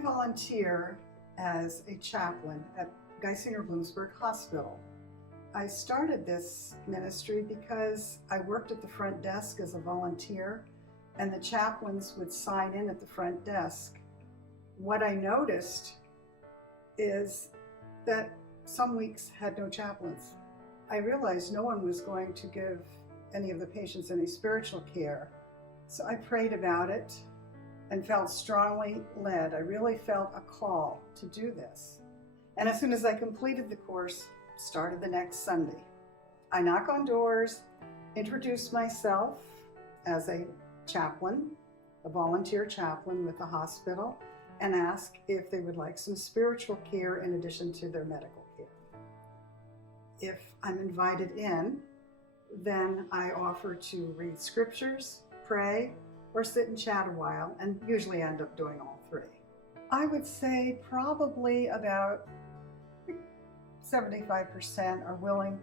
volunteer as a chaplain at Geisinger Bloomsburg Hospital. I started this ministry because I worked at the front desk as a volunteer, and the chaplains would sign in at the front desk. What I noticed is that some weeks had no chaplains. I realized no one was going to give any of the patients any spiritual care. So I prayed about it and felt strongly led. I really felt a call to do this. And as soon as I completed the course, started the next Sunday. I knock on doors, introduce myself as a chaplain, a volunteer chaplain with the hospital, and ask if they would like some spiritual care in addition to their medical care. If I'm invited in, then I offer to read scriptures, pray, or sit and chat a while, and usually end up doing all three. I would say probably about 75% are willing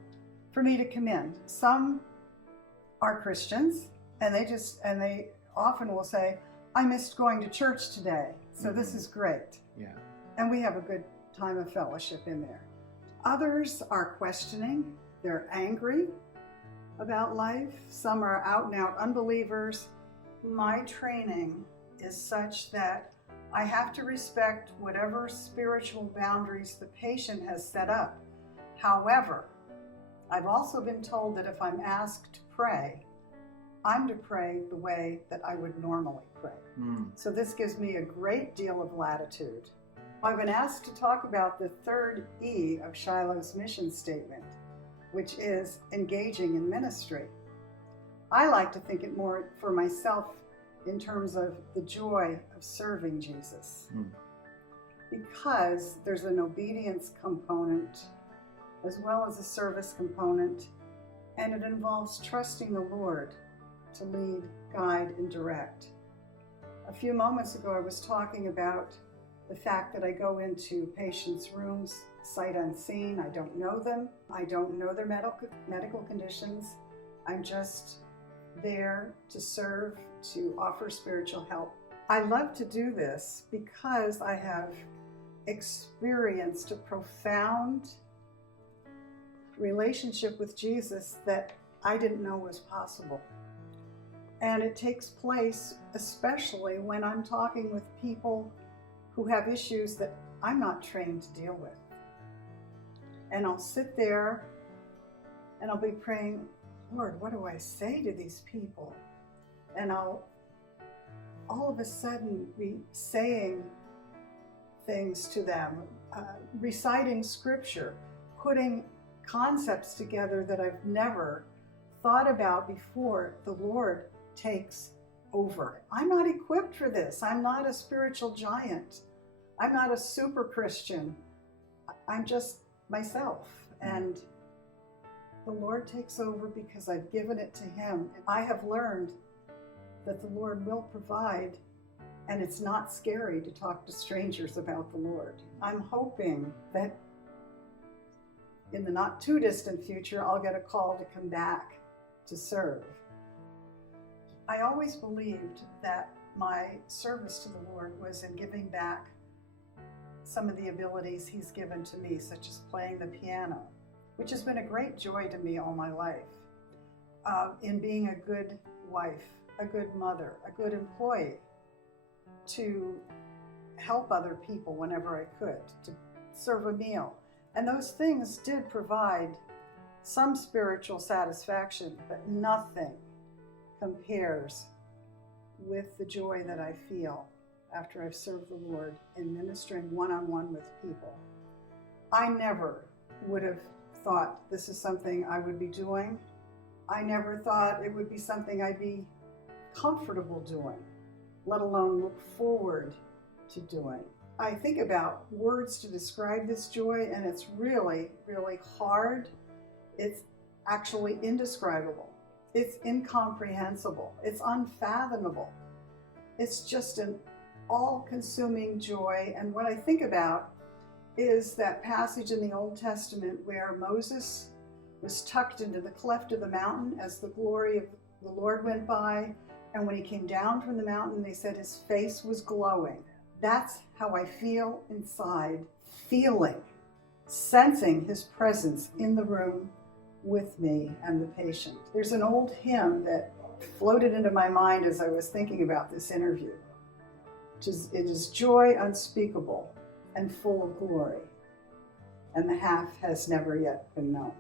for me to come in. Some are Christians, and they often will say, I missed going to church today, so this is great. Yeah. And we have a good time of fellowship in there. Others are questioning, they're angry about life. Some are out and out unbelievers. My training is such that I have to respect whatever spiritual boundaries the patient has set up. However, I've also been told that if I'm asked to pray, I'm to pray the way that I would normally pray. So this gives me a great deal of latitude. I've been asked to talk about the third E of Shiloh's mission statement, which is engaging in ministry. I like to think it more for myself in terms of the joy of serving Jesus, because there's an obedience component as well as a service component, and it involves trusting the Lord to lead, guide, and direct. A few moments ago, I was talking about the fact that I go into patients' rooms sight unseen. I don't know them. I don't know their medical conditions. I'm just there to serve, to offer spiritual help. I love to do this because I have experienced a profound relationship with Jesus that I didn't know was possible. And it takes place especially when I'm talking with people who have issues that I'm not trained to deal with. And I'll sit there and I'll be praying, Lord, what do I say to these people? And I'll all of a sudden be saying things to them, reciting scripture, putting concepts together that I've never thought about before. The Lord takes over. I'm not equipped for this. I'm not a spiritual giant. I'm not a super Christian. I'm just myself. And the Lord takes over because I've given it to Him. I have learned that the Lord will provide, and it's not scary to talk to strangers about the Lord. I'm hoping that in the not too distant future, I'll get a call to come back to serve. I always believed that my service to the Lord was in giving back some of the abilities He's given to me, such as playing the piano, which has been a great joy to me all my life, in being a good wife, a good mother, a good employee, to help other people whenever I could, to serve a meal. And those things did provide some spiritual satisfaction, but nothing compares with the joy that I feel after I've served the Lord in ministering one-on-one with people. I never would have thought this is something I would be doing. I never thought it would be something I'd be comfortable doing, let alone look forward to doing. I think about words to describe this joy, and it's really, really hard. It's actually indescribable. It's incomprehensible. It's unfathomable. It's just an all-consuming joy. And what I think about is that passage in the Old Testament where Moses was tucked into the cleft of the mountain as the glory of the Lord went by. And when he came down from the mountain, they said his face was glowing. That's how I feel inside, feeling, sensing his presence in the room with me and the patient. There's an old hymn that floated into my mind as I was thinking about this interview. It is joy unspeakable and full of glory, and the half has never yet been known.